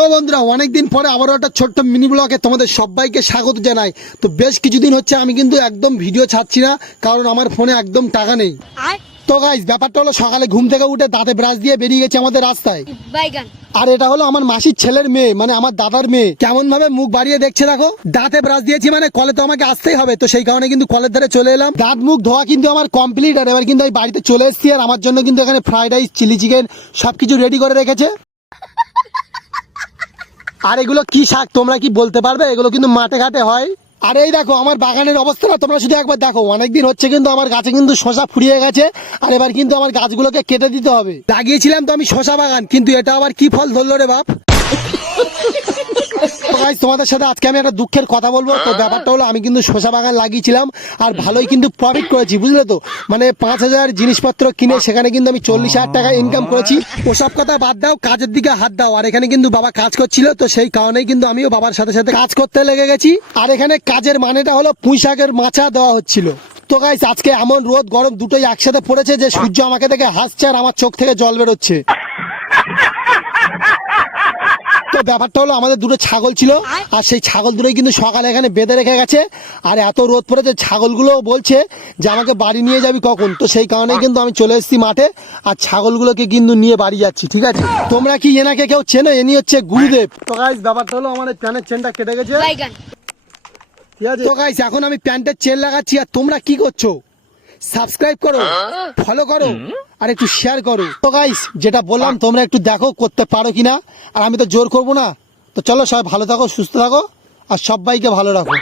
তো বন্ধুরা অনেকদিন পরে আবারও একটা ছোট্ট মিনি ব্লগে তোমাদের সবাইকে স্বাগত জানাই। তো বেশ কিছুদিন হচ্ছে আমি কিন্তু একদম ভিডিও ছাড়ছি না, কারণ আমার ফোনে একদম টাকা নেই। তো গাইস ব্যাপারটা হলো, সকালে ঘুম থেকে উঠে দাঁতে ব্রাশ দিয়ে বেরিয়ে গেছে আমাদের রাস্তায়। আর এটা হলো আমার মাসির ছেলের মেয়ে, মানে আমার দাদার মেয়ে। কেমন ভাবে মুখ বাড়িয়ে দেখছে দেখো। দাঁতে ব্রাশ দিয়েছি মানে কলে তো আমাকে আসতেই হবে, তো সেই কারণে কিন্তু কলের ধারে চলে এলাম। দাঁত মুখ ধোয়া কিন্তু আমার কমপ্লিট, আর এবার কিন্তু আমি বাড়িতে চলে এসেছি। আর আমার জন্য কিন্তু এখানে ফ্রাইড রাইস, চিলি চিকেন সবকিছু রেডি করে রেখেছে। আর এগুলো কি শাক তোমরা কি বলতে পারবে? এগুলো কিন্তু মাঠে ঘাটে হয়। আর এই দেখো আমার বাগানের অবস্থাটা তোমরা শুধু একবার দেখো। অনেকদিন হচ্ছে কিন্তু আমার গাছে কিন্তু শশা ফুরিয়ে গেছে, আর এবার কিন্তু আমার গাছগুলোকে কেটে দিতে হবে। লাগিয়েছিলাম তো আমি শশা বাগান, কিন্তু এটা আবার কি ফল ধরলো রে বাপ। তোমাদের সাথে আজকে আমি একটা দুঃখের কথা বলবো। তো ব্যাপারটা হলো, আমি কিন্তু শশা বাগান লাগিয়েছিলাম আর ভালোই কিন্তু প্রফিট করেছি, বুঝলে তো। মানে 5,000 জিনিসপত্র কিনে সেখানে কিন্তু আমি 40,000 টাকা ইনকাম করেছি। ওসব কথা বাদ দাও, কাজের দিকে হাত দাও। আর এখানে কিন্তু বাবা কাজ করছিল, তো সেই কারণেই কিন্তু আমিও বাবার সাথে সাথে কাজ করতে লেগে গেছি। আর এখানে কাজের মানেটা হলো পুঁই শাকের মাচা দেওয়া হচ্ছিল। তো গাইস আজকে এমন রোদ গরম দুটোই একসাথে পড়েছে যে সূর্য আমাকে দেখে হাসছে আর আমার চোখ থেকে জল বেরোচ্ছে। তো ব্যাপারটা হলো, আমাদের দুটো ছাগল ছিল, আর সেই ছাগল দুটোই কিন্তু সকালে এখানে বেঁধে রেখে গেছে। আর এত রোদ পড়েছে, ছাগলগুলো বলছে যে আমাকে বাড়ি নিয়ে যাবি কখন। তো সেই কারণেই কিন্তু আমি চলে এসেছি মাঠে, আর ছাগলগুলোকে কিন্তু নিয়ে বাড়ি যাচ্ছি। ঠিক আছে, তোমরা কি এনাকে কেউ চেনো? এনি হচ্ছে গুরুদেব। তো গাইস ব্যাপারটা হলো, আমাদের প্যানের চেনটা কেটে গেছে। ঠিক আছে, তো গাইস এখন আমি প্যান্টের চেন লাগাচ্ছি। আর তোমরা কি করছো? সাবস্ক্রাইব করো, ফলো করো, আর একটু শেয়ার করো। তো গাইস যেটা বললাম তোমরা একটু দেখো করতে পারো কিনা। আর আমি তো জোর করবো না। তো চলো সবাই ভালো থাকো, সুস্থ থাকো, আর সবাইকে ভালো রাখো।